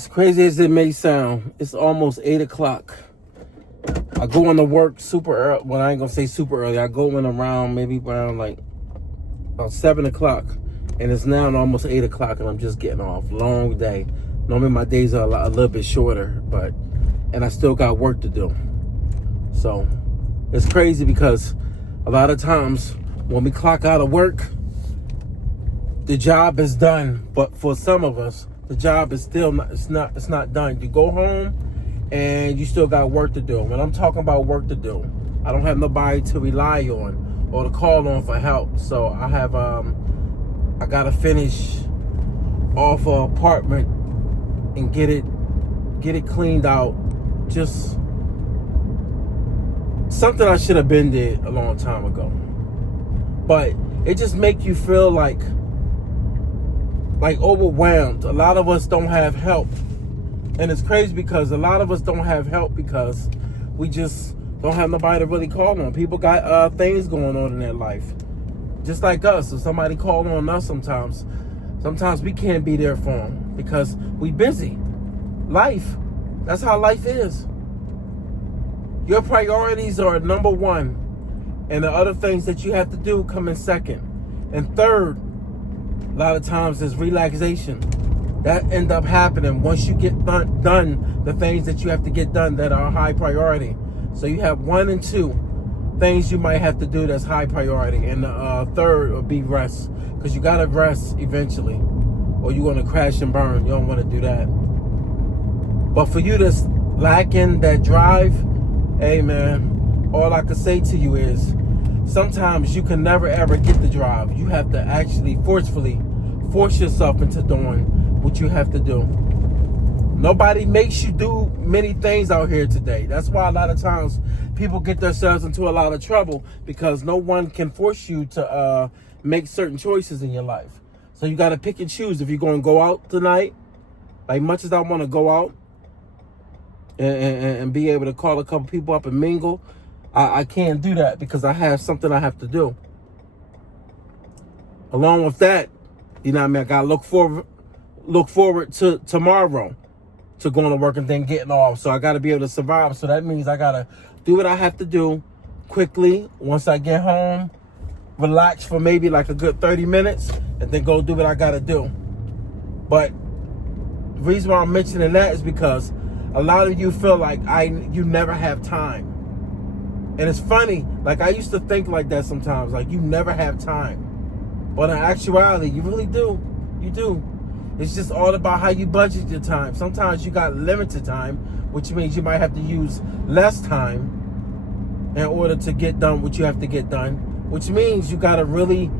As crazy as it may sound, it's almost 8 o'clock. I go into work super early. Well, I ain't gonna say super early. I go in around maybe around like about 7 o'clock. And it's now almost 8 o'clock and I'm just getting off. Long day. Normally my days are a little bit shorter, and I still got work to do. So it's crazy because a lot of times when we clock out of work, the job is done. But for some of us, the job is still not, it's not done. You go home and you still got work to do. When I'm talking about work to do, I don't have nobody to rely on or to call on for help. So I have I gotta finish off an apartment and get it cleaned out. Just something I should have been did a long time ago. But it just make you feel like overwhelmed. A lot of us don't have help. And it's crazy because a lot of us don't have help because we just don't have nobody to really call on. People got things going on in their life. Just like us. If somebody called on us sometimes we can't be there for them because we busy. Life. That's how life is. Your priorities are number one. And the other things that you have to do come in second. And third, a lot of times is relaxation. That end up happening once you get done the things that you have to get done that are high priority. So you have 1 and 2 things you might have to do that's high priority. And the third will be rest. Because you got to rest eventually. Or you're going to crash and burn. You don't want to do that. But for you that's lacking that drive, hey man, all I can say to you is sometimes you can never ever get the drive. You have to actually force yourself into doing what you have to do. Nobody makes you do many things out here today. That's why a lot of times people get themselves into a lot of trouble because no one can force you to make certain choices in your life. So you got to pick and choose if you're going to go out tonight. Like much as I want to go out and be able to call a couple people up and mingle, I can't do that because I have something I have to do. Along with that, you know what I mean, I got to look forward to tomorrow to going to work and then getting off. So I got to be able to survive. So that means I got to do what I have to do quickly once I get home, relax for maybe like a good 30 minutes, and then go do what I got to do. But the reason why I'm mentioning that is because a lot of you feel like you never have time. And it's funny, like I used to think like that sometimes, like you never have time. But in actuality, you really do. You do. It's just all about how you budget your time. Sometimes you got limited time, which means you might have to use less time in order to get done what you have to get done, which means you got to really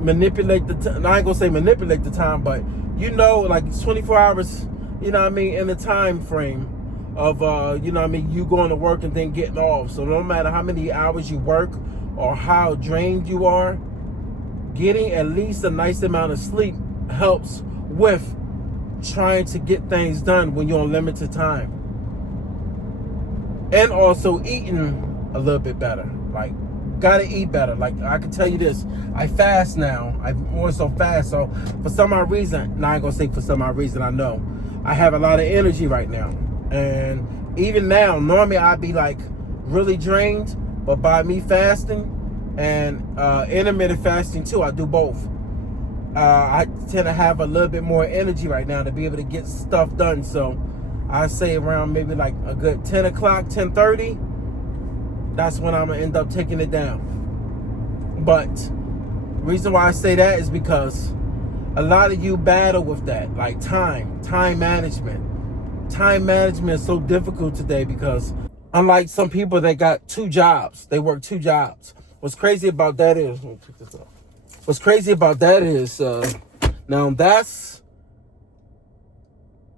manipulate the time. I ain't going to say manipulate the time, but like it's 24 hours, in the time frame of, you going to work and then getting off. So no matter how many hours you work or how drained you are, getting at least a nice amount of sleep helps with trying to get things done when you're on limited time. And also eating a little bit better. Like, gotta eat better. Like, I can tell you this, I fast now. I more so fast. So for some odd reason, now I ain't gonna say for some odd reason, I know I have a lot of energy right now. And even now, normally I'd be like really drained, but by me fasting and intermittent fasting too, I do both. I tend to have a little bit more energy right now to be able to get stuff done. So I say around maybe like a good 10 o'clock, 10:30, that's when I'm going to end up taking it down. But the reason why I say that is because a lot of you battle with that, like time management. Time management is so difficult today because unlike some people that got 2 jobs, they work 2 jobs. What's crazy about that is, let me pick this up. What's crazy about that is, now that's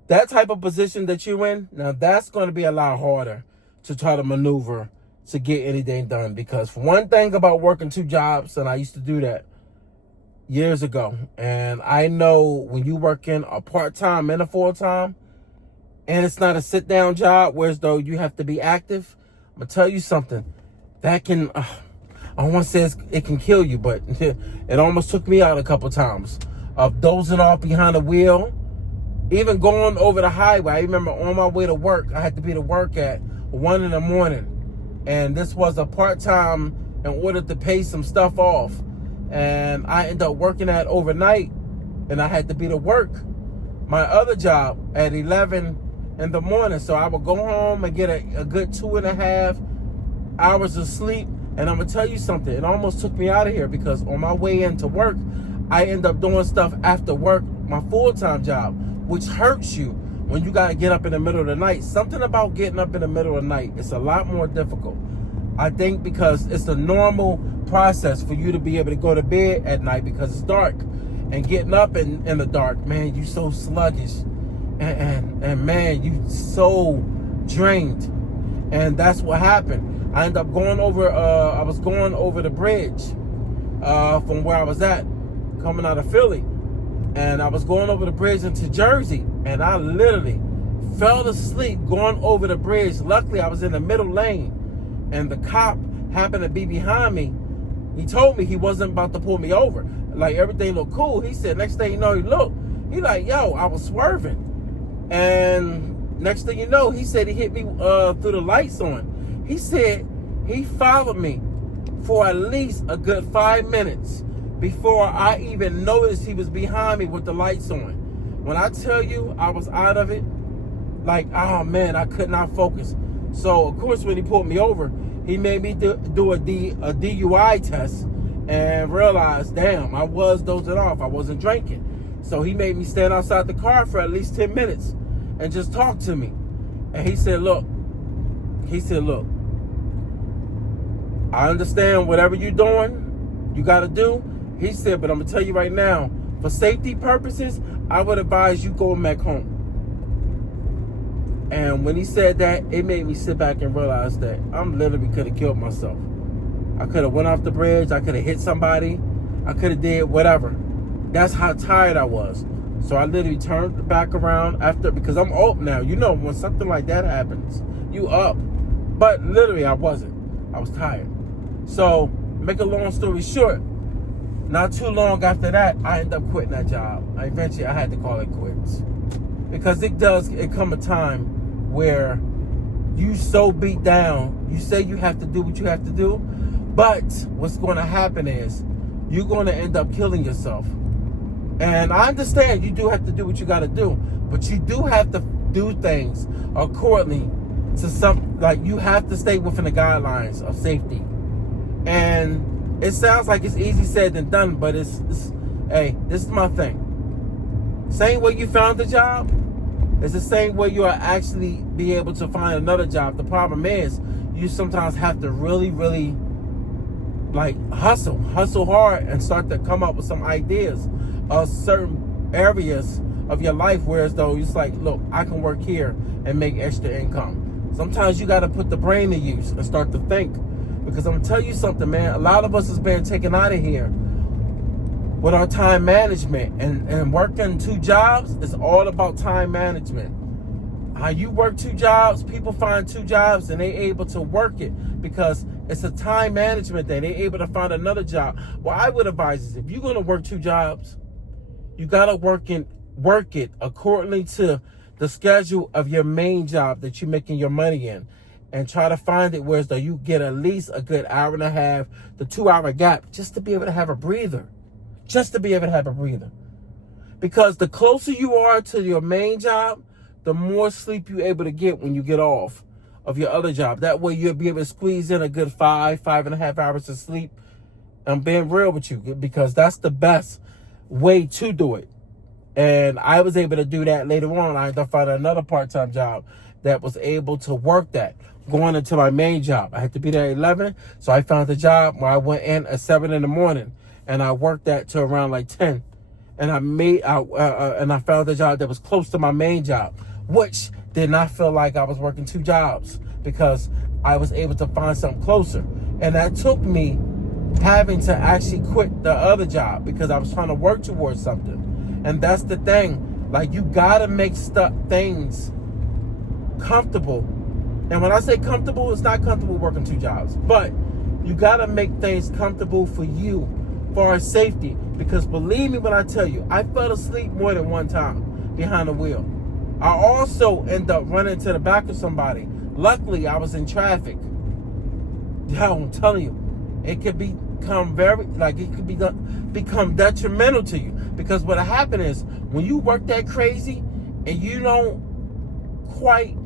that type of position that you're in, now that's going to be a lot harder to try to maneuver to get anything done. Because for one thing about working 2 jobs, and I used to do that years ago, and I know when you work in a part-time and a full-time, and it's not a sit-down job, whereas though you have to be active, I'm going to tell you something, that can... I don't want to say it can kill you, but it almost took me out a couple times of dozing off behind the wheel Even going over the highway, I remember on my way to work, I had to be to work at 1 in the morning. And this was a part-time in order to pay some stuff off. And I ended up working at overnight, and I had to be to work my other job at 11 in the morning. So I would go home and get a good 2.5 hours of sleep. And I'm gonna tell you something, it almost took me out of here, because on my way into work, I end up doing stuff after work, my full-time job, which hurts you when you gotta get up in the middle of the night. Something about getting up in the middle of the night, it's a lot more difficult. I think because it's the normal process for you to be able to go to bed at night because it's dark. And getting up in the dark, man, you so sluggish. And man, you so drained. And that's what happened. I ended up going over, I was going over the bridge from where I was at, coming out of Philly. And I was going over the bridge into Jersey. And I literally fell asleep going over the bridge. Luckily, I was in the middle lane. And the cop happened to be behind me. He told me he wasn't about to pull me over. Like, everything looked cool. He said, next thing you know, he like, yo, I was swerving. And next thing you know, he said he hit me through the lights on. He said he followed me for at least a good 5 minutes before I even noticed he was behind me with the lights on. When I tell you I was out of it, like, oh man, I could not focus. So, of course, when he pulled me over, he made me do a DUI test and realized, damn, I was dozing off. I wasn't drinking. So he made me stand outside the car for at least 10 minutes and just talk to me. And he said, look, I understand whatever you're doing, you got to do. He said, but I'm going to tell you right now, for safety purposes, I would advise you going back home. And when he said that, it made me sit back and realize that I'm literally could have killed myself. I could have went off the bridge. I could have hit somebody. I could have did whatever. That's how tired I was. So I literally turned back around after, because I'm up now. You know, when something like that happens, you up. But literally, I wasn't. I was tired. So, make a long story short, not too long after that, I ended up quitting that job. Eventually, I had to call it quits. Because it come a time where you so beat down, you say you have to do what you have to do, but what's going to happen is you're going to end up killing yourself. And I understand you do have to do what you got to do, but you do have to do things accordingly to some, like, you have to stay within the guidelines of safety. And it sounds like it's easy said than done, but it's hey, this is my thing. Same way you found the job, it's the same way you'll actually be able to find another job. The problem is you sometimes have to really, really like hustle hard and start to come up with some ideas of certain areas of your life, whereas though it's like, look, I can work here and make extra income. Sometimes you got to put the brain to use and start to think. Because I'm going to tell you something, man. A lot of us has been taken out of here with our time management. And working 2 jobs is all about time management. How you work 2 jobs, people find 2 jobs and they able to work it because it's a time management thing. They able to find another job. Well, I would advise is if you're going to work 2 jobs, you got to work it accordingly to the schedule of your main job that you're making your money in. And try to find it where though you get at least a good 1.5 hours, the 2-hour gap, just to be able to have a breather. Because the closer you are to your main job, the more sleep you're able to get when you get off of your other job. That way you'll be able to squeeze in a good 5.5 hours of sleep. I'm being real with you because that's the best way to do it. And I was able to do that later on. I had to find another part-time job that was able to work that. Going into my main job, I had to be there at 11, so I found a job where I went in at 7 in the morning, and I worked that to around like 10, and I found a job that was close to my main job, which did not feel like I was working 2 jobs because I was able to find something closer, and that took me having to actually quit the other job because I was trying to work towards something, and that's the thing. Like, you gotta make things comfortable. And when I say comfortable, it's not comfortable working 2 jobs. But you got to make things comfortable for you, for our safety. Because believe me when I tell you, I fell asleep more than one time. behind the wheel. I also end up running to the back of somebody. Luckily, I was in traffic. I'm telling you, it could become become detrimental to you. Because what happened is, when you work that crazy and you don't quite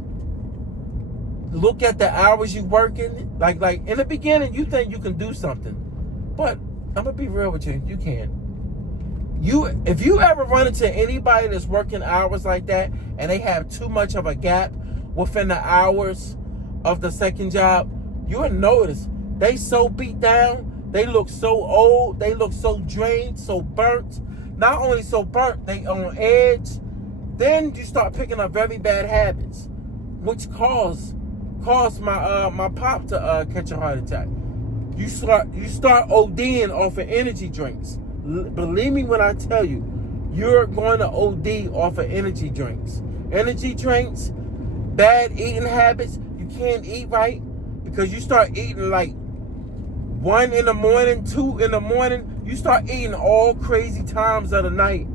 look at the hours you working, like in the beginning, you think you can do something. But I'm gonna be real with you, you can't. If you ever run into anybody that's working hours like that and they have too much of a gap within the hours of the second job, you'll notice they so beat down, they look so old, they look so drained, so burnt. Not only so burnt, they on edge. Then you start picking up very bad habits, which caused my pop to catch a heart attack. You start ODing off of energy drinks. Believe me when I tell you, you're going to OD off of energy drinks. Energy drinks, bad eating habits. You can't eat right because you start eating like 1 in the morning, 2 in the morning. You start eating all crazy times of the night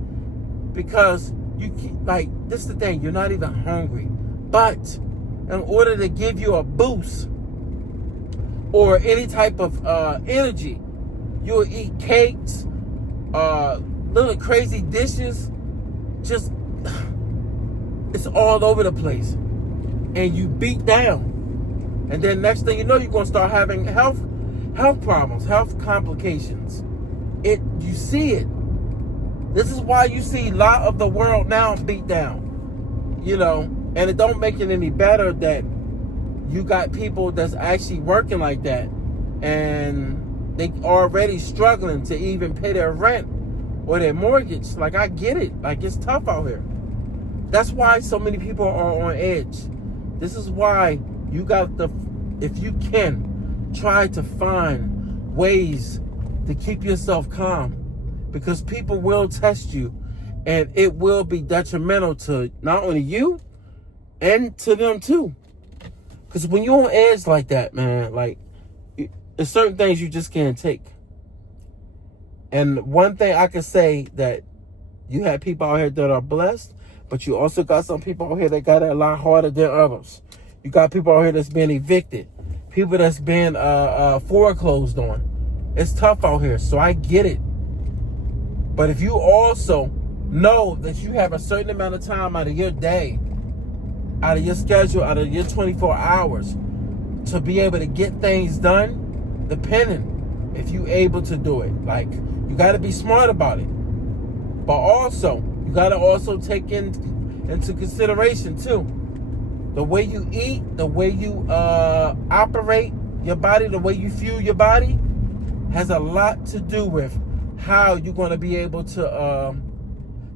because you keep, this is the thing, you're not even hungry. But in order to give you a boost or any type of energy, you'll eat cakes, little crazy dishes, just it's all over the place, and you beat down. And then next thing you know, you're gonna start having health problems, health complications. You see it. This is why you see a lot of the world now beat down, and it don't make it any better that you got people that's actually working like that and they already struggling to even pay their rent or their mortgage. Like, I get it. Like, it's tough out here. That's why so many people are on edge. This is why you got if you can, try to find ways to keep yourself calm, because people will test you and it will be detrimental to not only you and to them too. Because when you're on edge like that, man, there's certain things you just can't take. And one thing I can say, that you have people out here that are blessed, but you also got some people out here that got it a lot harder than others. You got people out here that's being evicted, people that's been foreclosed on. It's tough out here, so I get it. But if you also know that you have a certain amount of time out of your day, out of your schedule, out of your 24 hours to be able to get things done, depending if you able to do it. You got to be smart about it. But also, you got to also take into consideration too, the way you eat, the way you operate your body, the way you fuel your body has a lot to do with how you're going to be able to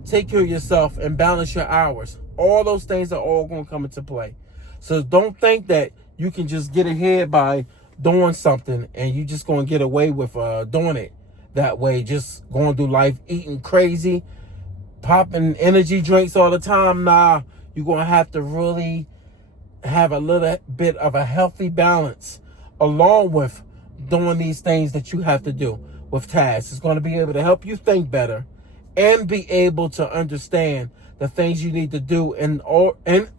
take care of yourself and balance your hours. All those things are all going to come into play. So don't think that you can just get ahead by doing something and you just going to get away with doing it that way. Just going through life eating crazy, popping energy drinks all the time. Nah, you're going to have to really have a little bit of a healthy balance along with doing these things that you have to do with tasks. It's going to be able to help you think better and be able to understand the things you need to do, and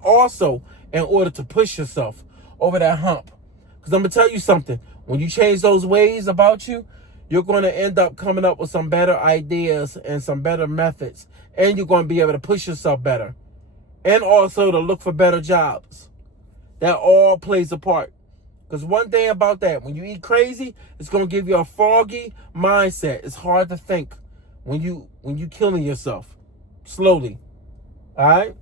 also in order to push yourself over that hump. Because I'm going to tell you something. When you change those ways about you, you're going to end up coming up with some better ideas and some better methods. And you're going to be able to push yourself better. And also to look for better jobs. That all plays a part. Because one thing about that, when you eat crazy, it's going to give you a foggy mindset. It's hard to think when you killing yourself slowly. All right?